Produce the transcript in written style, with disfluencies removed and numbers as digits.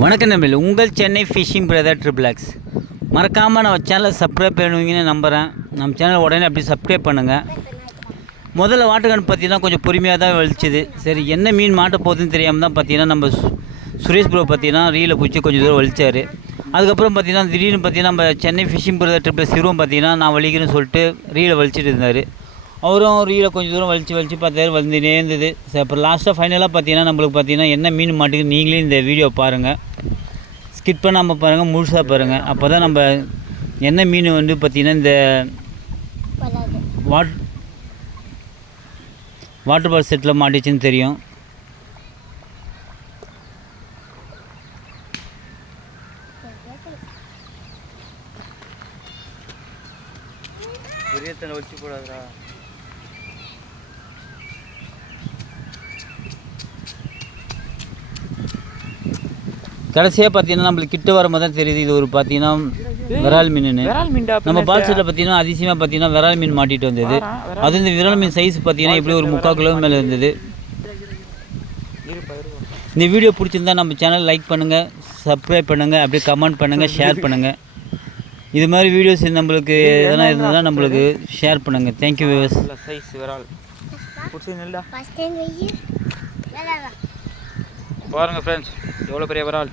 வணக்கம் நண்பர்களே, உங்கள் சென்னை ஃபிஷிங் பிரதர் ட்ரிபிள்எக்ஸ். மறக்காமல் நம்ம சேனலை சப்ஸ்கிரைப் பண்ணுவீங்கன்னு நம்புகிறேன். நம்ம சேனலை உடனே அப்படி சப்ஸ்கிரைப் பண்ணுங்கள். முதல்ல வாட்டர்கன் பார்த்தீங்கன்னா கொஞ்சம் பொறுமையாக தான் வலிச்சுது. சரி, என்ன மீன் மாட்ட போகுதுன்னு தெரியாமல் தான் பார்த்தீங்கன்னா நம்ம சுரேஷ் ப்ரோ பார்த்தீங்கன்னா ரீலை பிடிச்சி கொஞ்சம் தூரம் வலிச்சார். அதுக்கப்புறம் பார்த்தீங்கன்னா திடீர்னு பார்த்தீங்கன்னா நம்ம சென்னை ஃபிஷிங் பிரதர் ட்ரிபிள்எக்ஸ் சிறுவம் பார்த்தீங்கன்னா நான் வலிக்கிறேன்னு சொல்லிட்டு ரீலை வலிச்சிட்டு இருந்தார். அவரும் ரீலை கொஞ்சம் தூரம் வலிச்சு பார்த்தாரு, வந்துனே இருந்தது. சரி, அப்புறம் லாஸ்ட்டாக ஃபைனலாக பார்த்தீங்கன்னா நம்மளுக்கு பார்த்தீங்கன்னா என்ன மீன் மாட்டுக்கு நீங்களே இந்த வீடியோ பாருங்கள், ஸ்கிப் பண்ணாமல் பாருங்கள், முழுசாக பாருங்கள். அப்போ தான் நம்ம என்ன மீன் வந்து பார்த்திங்கன்னா இந்த வாட்டர் பால் செட்டில் மாட்டிச்சுன்னு தெரியும். வச்சு போடாதா கடைசியாக பார்த்தீங்கன்னா நம்மளுக்கு கிட்ட வரும்போது தான் தெரியுது இது ஒரு பார்த்தீங்கன்னா விரால் மீன். நம்ம பால் செட்டில் பார்த்தீங்கன்னா அதிசயமாக பார்த்தீங்கன்னா விரால் மீன் மாட்டிட்டு வந்தது. அது இந்த விரால் மீன் சைஸ் பார்த்தீங்கன்னா எப்படி ஒரு 3/4 கிலோ மேலே இருந்தது. இந்த வீடியோ பிடிச்சிருந்தா நம்ம சேனல் லைக் பண்ணுங்கள், சப்ஸ்கிரைப் பண்ணுங்கள், அப்படியே கமெண்ட் பண்ணுங்கள், ஷேர் பண்ணுங்கள். இது மாதிரி வீடியோஸ் நம்மளுக்கு எதனா இருந்ததுன்னா நம்மளுக்கு ஷேர் பண்ணுங்கள். Thank you viewers. பாருங்கள் ஃப்ரெண்ட்ஸ், எவ்வளோ பெரிய விரால்.